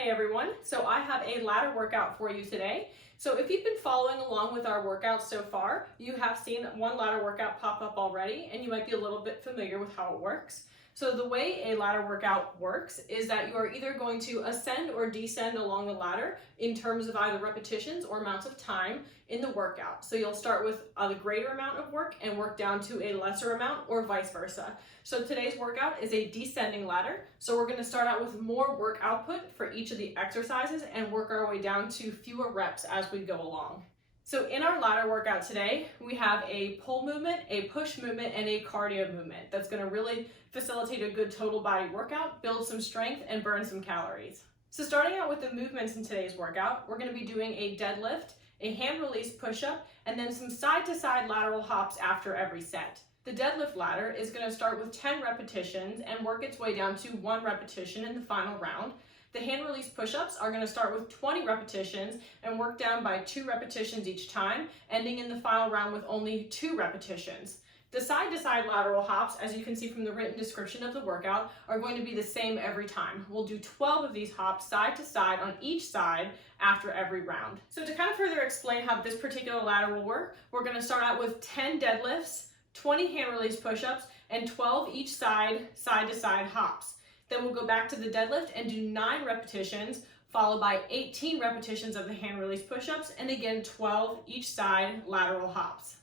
Hey everyone, so I have a ladder workout for you today. So if you've been following along with our workouts so far, you have seen one ladder workout pop up already and you might be a little bit familiar with how it works. So the way a ladder workout works is that you are either going to ascend or descend along the ladder in terms of either repetitions or amounts of time in the workout. So you'll start with a greater amount of work and work down to a lesser amount or vice versa. So today's workout is a descending ladder. So we're going to start out with more work output for each of the exercises and work our way down to fewer reps as we go along. So in our ladder workout today, we have a pull movement, a push movement, and a cardio movement that's going to really facilitate a good total body workout, build some strength, and burn some calories. So starting out with the movements in today's workout, we're going to be doing a deadlift, a hand release push-up, and then some side-to-side lateral hops after every set. The deadlift ladder is going to start with 10 repetitions and work its way down to 1 repetition in the final round. The hand release push-ups are going to start with 20 repetitions and work down by 2 repetitions each time, ending in the final round with only 2 repetitions. The side-to-side lateral hops, as you can see from the written description of the workout, are going to be the same every time. We'll do 12 of these hops side to side on each side after every round. So to kind of further explain how this particular ladder will work, we're going to start out with 10 deadlifts, 20 hand release push-ups, and 12 each side-to-side hops. Then we'll go back to the deadlift and do 9 repetitions, followed by 18 repetitions of the hand release push-ups, and again 12 each side lateral hops.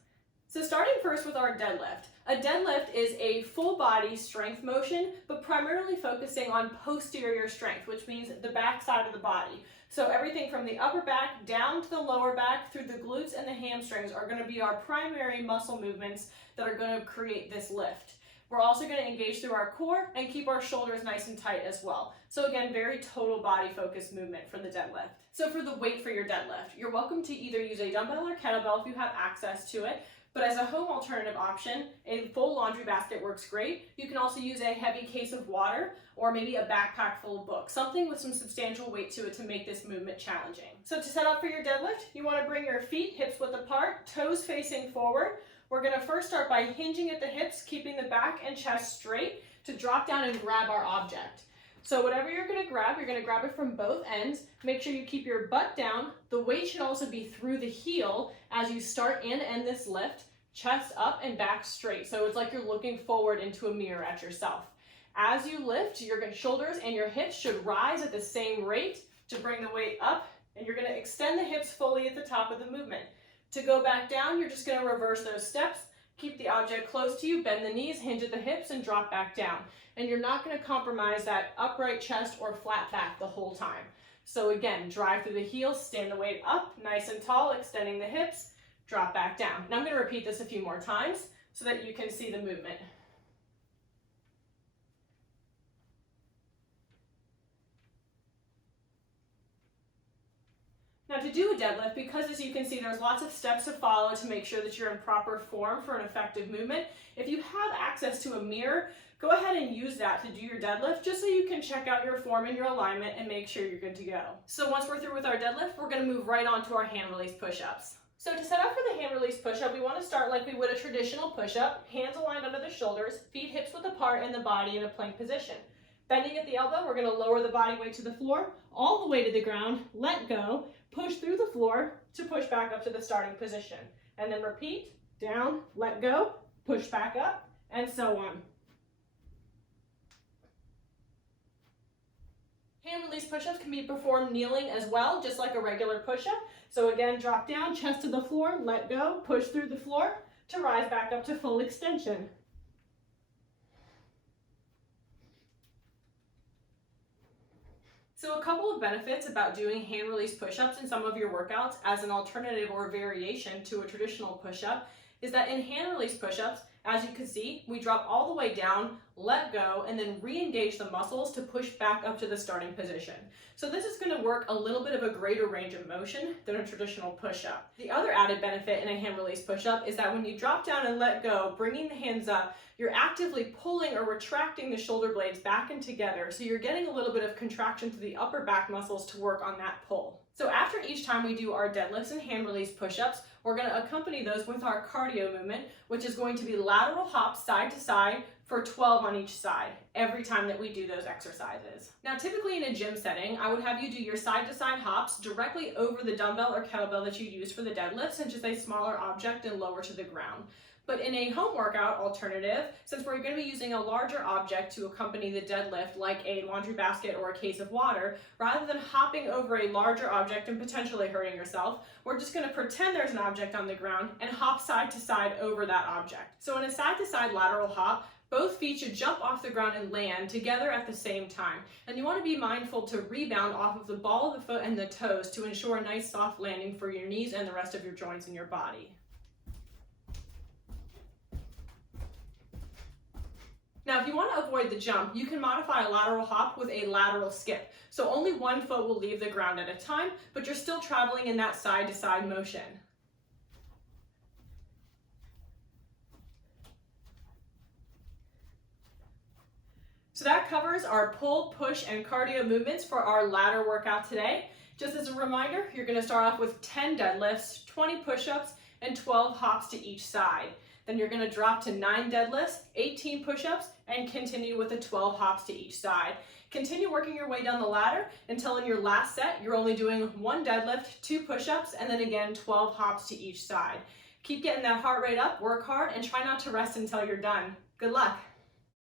So starting first with our deadlift. A deadlift is a full body strength motion, but primarily focusing on posterior strength, which means the back side of the body. So everything from the upper back down to the lower back through the glutes and the hamstrings are going to be our primary muscle movements that are going to create this lift. We're also going to engage through our core and keep our shoulders nice and tight as well. So again, very total body focused movement for the deadlift. So for the weight for your deadlift, you're welcome to either use a dumbbell or kettlebell if you have access to it. But as a home alternative option, a full laundry basket works great. You can also use a heavy case of water or maybe a backpack full of books, something with some substantial weight to it to make this movement challenging. So to set up for your deadlift, you want to bring your feet hips width apart, toes facing forward. We're going to first start by hinging at the hips, keeping the back and chest straight to drop down and grab our object. So whatever you're going to grab it from both ends. Make sure you keep your butt down. The weight should also be through the heel as you start and end this lift. Chest up and back straight. So it's like you're looking forward into a mirror at yourself. As you lift, your shoulders and your hips should rise at the same rate to bring the weight up, and you're going to extend the hips fully at the top of the movement. To go back down, you're just going to reverse those steps. Keep the object close to you, bend the knees, hinge at the hips, and drop back down. And you're not going to compromise that upright chest or flat back the whole time. So again, drive through the heels, stand the weight up, nice and tall, extending the hips, drop back down. And I'm going to repeat this a few more times so that you can see the movement. Now to do a deadlift, because as you can see there's lots of steps to follow to make sure that you're in proper form for an effective movement, if you have access to a mirror, go ahead and use that to do your deadlift just so you can check out your form and your alignment and make sure you're good to go. So once we're through with our deadlift, we're going to move right on to our hand release push-ups. So to set up for the hand release push-up, we want to start like we would a traditional push-up, hands aligned under the shoulders, feet hips width apart, and the body in a plank position. Bending at the elbow, we're going to lower the body weight to the floor, all the way to the ground, let go, push through the floor to push back up to the starting position. And then repeat, down, let go, push back up, and so on. Hand release push-ups can be performed kneeling as well, just like a regular push-up. So again, drop down, chest to the floor, let go, push through the floor to rise back up to full extension. So a couple of benefits about doing hand release push-ups in some of your workouts as an alternative or variation to a traditional push-up is that in hand release push-ups, as you can see, we drop all the way down, let go, and then re-engage the muscles to push back up to the starting position. So this is going to work a little bit of a greater range of motion than a traditional push-up. The other added benefit in a hand release push-up is that when you drop down and let go, bringing the hands up, you're actively pulling or retracting the shoulder blades back and together, so you're getting a little bit of contraction to the upper back muscles to work on that pull. So after each time we do our deadlifts and hand release push-ups, we're going to accompany those with our cardio movement, which is going to be lateral hops side to side for 12 on each side every time that we do those exercises. Now, typically in a gym setting, I would have you do your side to side hops directly over the dumbbell or kettlebell that you use for the deadlifts and just a smaller object and lower to the ground. But in a home workout alternative, since we're going to be using a larger object to accompany the deadlift, like a laundry basket or a case of water, rather than hopping over a larger object and potentially hurting yourself, we're just going to pretend there's an object on the ground and hop side to side over that object. So in a side to side lateral hop, both feet should jump off the ground and land together at the same time. And you want to be mindful to rebound off of the ball of the foot and the toes to ensure a nice soft landing for your knees and the rest of your joints in your body. Now, if you want to avoid the jump, you can modify a lateral hop with a lateral skip. So only one foot will leave the ground at a time, but you're still traveling in that side-to-side motion. So that covers our pull, push, and cardio movements for our ladder workout today. Just as a reminder, you're going to start off with 10 deadlifts, 20 push-ups, and 12 hops to each side. Then you're going to drop to 9 deadlifts, 18 push-ups, and continue with the 12 hops to each side. Continue working your way down the ladder until in your last set, you're only doing 1 deadlift, 2 push-ups, and then again 12 hops to each side. Keep getting that heart rate up, work hard, and try not to rest until you're done. Good luck.